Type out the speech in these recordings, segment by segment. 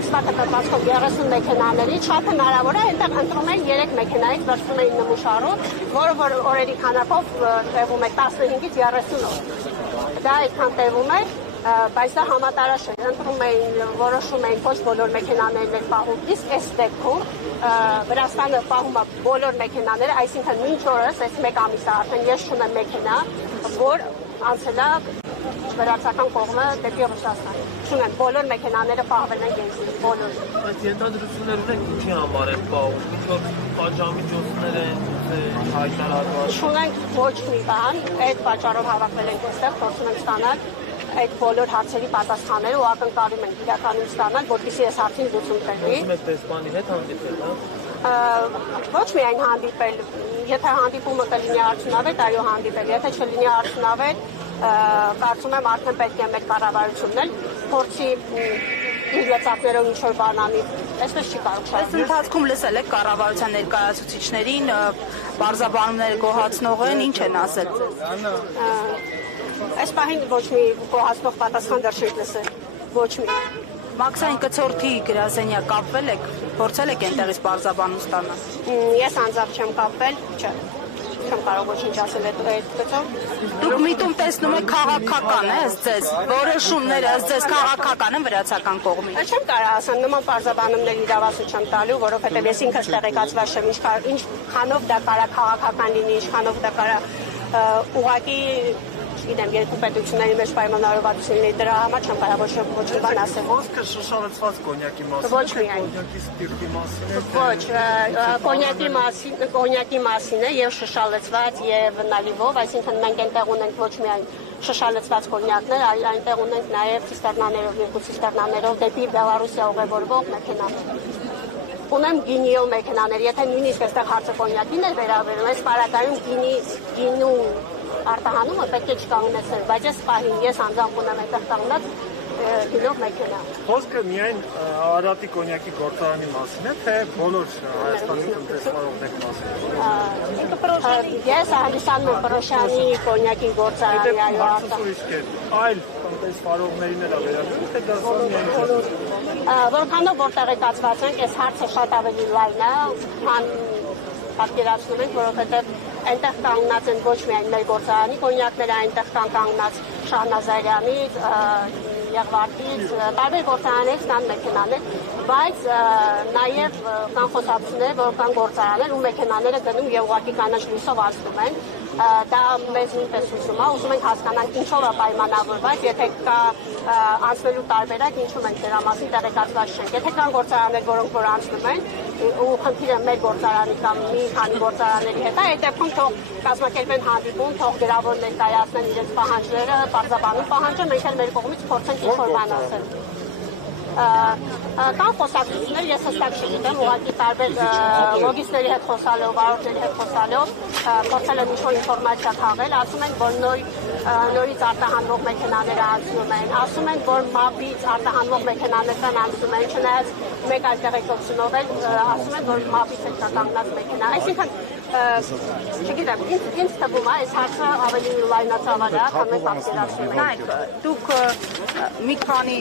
ամսվա կտրվածքով 30 մեքենաների, չափը հնարավոր է, այնտեղ ընտրում են 3 մեքենայից վերցնում էին նմուշարու, որը որ օրերի քանակով տևում է 15-ից 30 օր։ Դա այդքան տևում է, բայց դա համատարած է, ընտրում էին, որոշում էին ոչ բոլոր մեքենաներն են պահում, իսկ այս դեպքում Վրաստանը պահում է բոլոր մեքենաները, այսինքն մինչ օրս, այս մեկ ամիսը արդեն ես չունեմ մեքենա, որ անցել է վրացական կողմը դեպի Ռուսաստան։ Չունեմ, բոլոր մեքենաները պահվել են գեյզի, բոլոր։ Այդ ենթադրություններ ունենք ինչի համար են պահում, ինչ-որ պատժամիջոցներ են հայտարարված։ Չունենք ոչ մի բան, այդ պատճառով հավաքվել ենք այստեղ, փորձում ենք ստանալ այդ բոլոր հարցերի պատասխանները ու ակնկալում ենք իրականում ստանալ, որպեսզի այս հարցին լուծում տրվի։ Ուզում եք դեսպանի հետ հանդիպել, հա։ Ոչ միայն հանդիպել, եթե հանդիպումը կլինի արդյունավետ, այո հանդիպել, եթե չլինի արդյունավետ, կարծում եմ արդեն պետք է մեր կառավարությունն էլ փորձի իր լծակներով ինչ-որ բան անի, այսպես չի կարող շարունակել։ Այս ընթացքում լսել եք կառավարության ներկայացուցիչներին, պարզաբանումները գոհացնող են, ինչ են ասել ձեզ։ Այս պահին ոչ մի գոհացնող պատասխան դեռ չենք լսել, ոչ մի։ Մաքսային կցորդի գրասենյակ կապվել եք, փորձել եք այնտեղից պարզաբանում ստանալ։ Ես անձամբ չեմ կապվել, չեմ կարող ոչինչ ասել այդ գծով։ Դուք միտում տեսնում եք քաղաքական է ըստ ձեզ, որոշումները ըստ ձեզ քաղաքական են վրացական կողմից։ Չեմ կարող ասել, նման պարզաբանումներ իրավասու չեմ տալու, որովհետև ես ինքս տեղեկացված չեմ, ինչքանով դա կարա քաղաքական լինի, ինչքանով դա կարա ուղղակի գիտեմ, երկու պետությունների մեջ պայմանավորվածությունների դրա համար չեմ կարող ոչ մի բան ասել։ Խոսքը շշալցված կոնյակի մասին։ Ոչ միայն։ Կոնյակի սպիրտի մասին է։ Ոչ, կոնյակի մասին է եւ շշալցված եւ նալիվով, այսինքն մենք այնտեղ ունենք ոչ միայն շշալցված կոնյակներ, այլ այնտեղ ունենք նաեւ ցիստերնաներով, երկու ցիստերնաներով դեպի Բելարուսիա ուղևորվող մեքենաներ։ Ունեմ գինիով մեքենաներ, եթե նույնիսկ այստեղ հարցը կոնյակին է վերաբերում, այս պարագայում գինու արտահանումը պետք է չկանգնեցնել, բայց այս պահին ես անձամբ ունեմ այդտեղ կանգնած գինով մեքենա։ Խոսքը միայն Արարատի կոնյակի գործարանի մասին է, թե բոլոր Հայաստանի տնտեսվարողների մասին։ Ես Ահլիսան Պրոշյանի կոնյակի գործարանի այո այլ տնտեսվարողներին էլ վերաբերում, թե դա միայն որքանով որ տեղեկացված ենք, այս հարցը շատ ավելի լայն է, քան պատկերացնում ենք, որովհետև այնտեղ կանգնած են ոչ միայն մեր գործարանի կոնյակները, այնտեղ կան կանգնած Շահնազարյանի, Եղվարդից, տարբեր գործարաններից կան մեքենաներ, բայց նաև կան խոսակցություններ, որ կան գործարաններ ու մեքենաները գնում եւ ուղղակի կանաչ լույսով անցնում են։ Դա մեզ նույնպես հուզում է, ուզում ենք հասկանալ ինչով է պայմանավորված, եթե կա անցնելու տարբերակ, ինչու մենք դրա մասին տեղեկացված չենք։ Եթե կան գործարաններ, որոնք որ անցնում են, ու խնդիրը մեր գործարանի կամ մի քանի գործարանների հետ է, այդ դեպքում թող կազմակերպեն հանդիպում, թող գրավոր ներկայացնեն իրենց պահանջները, պարզաբանում պահանջը, մենք էլ մեր կողմից փորձենք ինչ-որ բան ասել։ Կան խոսակցություններ, ես հստակ չգիտեմ, ուղղակի տարբեր լոգիստների հետ խոսալով, վարորդների հետ խոսալով, փորձել եմ ինչ-որ ինֆորմացիա քաղել, ասում են, որ նորից արտահանվող մեքենաները անցնում են, ասում են, որ MAP-ից արտահանվող մեքենաներն անցնում են, չնայած մեկ այլ տեղեկությունով էլ ասում են, որ MAP-ից է կանգնած մեքենա, այսինքն չգիտեմ, ինձ թվում է, այս հարցը ավելի լայնացավար է, քան մենք պատկերացնում ենք։ Դուք մի քանի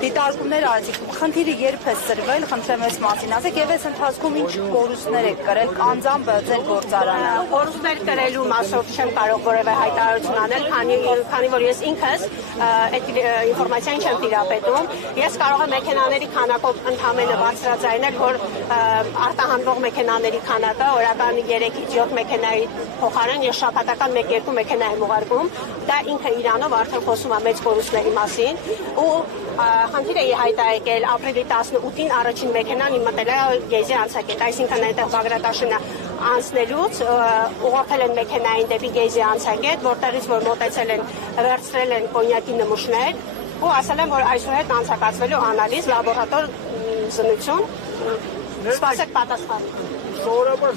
դիտարկումներ արեցիք, խնդիրը երբ է սրվել, խնդրեմ այս մասին ասեք, եւ այս ընթացքում ինչ կորուստներ եք կրել անձամբ ձեր գործարանը։ Կորուստներ կրելու մասով չեմ կարող որևէ հայտարարություն անել, քանի որ ես ինքս այդ ինֆորմացիան չեմ տիրապետում։ Ես կարող եմ մեքենաների քանակով ընդհանրապես բարձրաձայնել, որ արտահանվող մեքենաների քանակը օրական 3-ից 7 մեքենայի փոխարեն ես շաբաթական 1-2 մեքենա եմ ուղարկում։ Դա ինքը իրանով արդեն խոսում է մեծ կորուստների մասին ու խնդիրը հայտ է եկել ապրիլի 18-ին առաջին մեքենան իմ մտել է գեյզի անցակետ, այսինքն այնտեղ Բագրատաշենը անցնելուց ուղղորդել են մեքենային դեպի գեյզի անցակետ, որտեղից որ մոտեցել են, վերցրել են կոնյակի նմուշներ ու ասել են, որ այսուհետ անցկացվելու անալիզ, լաբորատոր զննություն, սպասեք պատասխանը։ Սովորաբար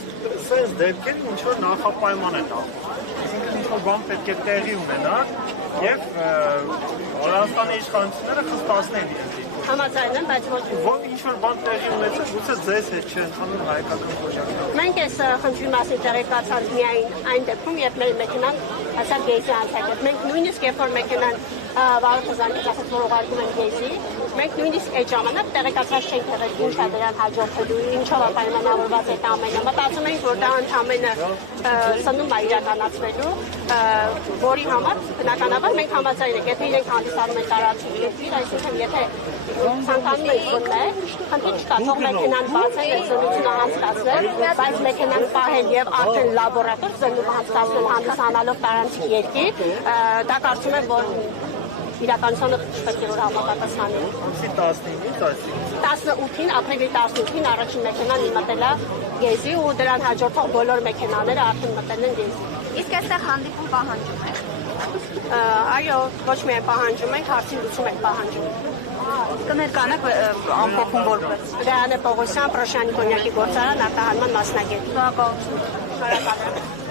սենց դեպքեր ինչ-որ նախապայման են աղում, այսինքն ինչ-որ բան պետք է տեղի ունենա և Հայաստանի իշխանությունները խստացնեն իրենց։ Համաձայն եմ, բայց ոչ ինչ-որ բան տեղի ունեցել, գուցե ձեզ հետ չընդհանուր հայկական կոնյակներ։ Մենք այս խնդրի մասին տեղեկացած միայն այն դեպքում, երբ մեր մեքենան հասավ գեյզի անցակետ։ Մենք նույնիսկ երբ որ մեքենան վարորդը զանգեց, ասաց, որ ուղարկում են գեյզի, Մենք նույնիսկ այդ ժամանակ տեղեկացած չենք եղել ինչ է դրան հաջորդելու, ինչով է պայմանավորված այդ ամենը։ Մտածում ենք, որ դա ընդհանրապես սնունդ է իրականացվելու, որի համար բնականաբար մենք համաձայն ենք, եթե իրենք հանդիսանում են տարածքի երկիր, այսինքն եթե ցանկանում եք գտնել, խնդիր չկա, թող մեքենան բացել, զննությունը անցկացնել, բայց մեքենան պահել եւ արդեն լաբորատոր զննում անցկացնել հանդիսանալով տարածքի երկիր, դա կարծում եմ, որ իրականությունը պետք է որ համապատասխանի։ Ամսի 19-ից այսինքն 18-ին, ապրիլի 18-ին առաջին մեքենան մտել է գեզի ու դրան հաջորդող բոլոր մեքենաները արդեն մտել են գեզի։ Իսկ այստեղ հանդիպում պահանջում եք։ Այո, ոչ միայն պահանջում ենք, հարցի լուծում ենք պահանջում։ Կներկանաք ամփոփում որպես։ Լեանե Պողոսյան, Պրոշյանի կոնյակի գործարան արտահանման մասնագետ։ Շնորհակալություն։ Շնորհակալ եմ։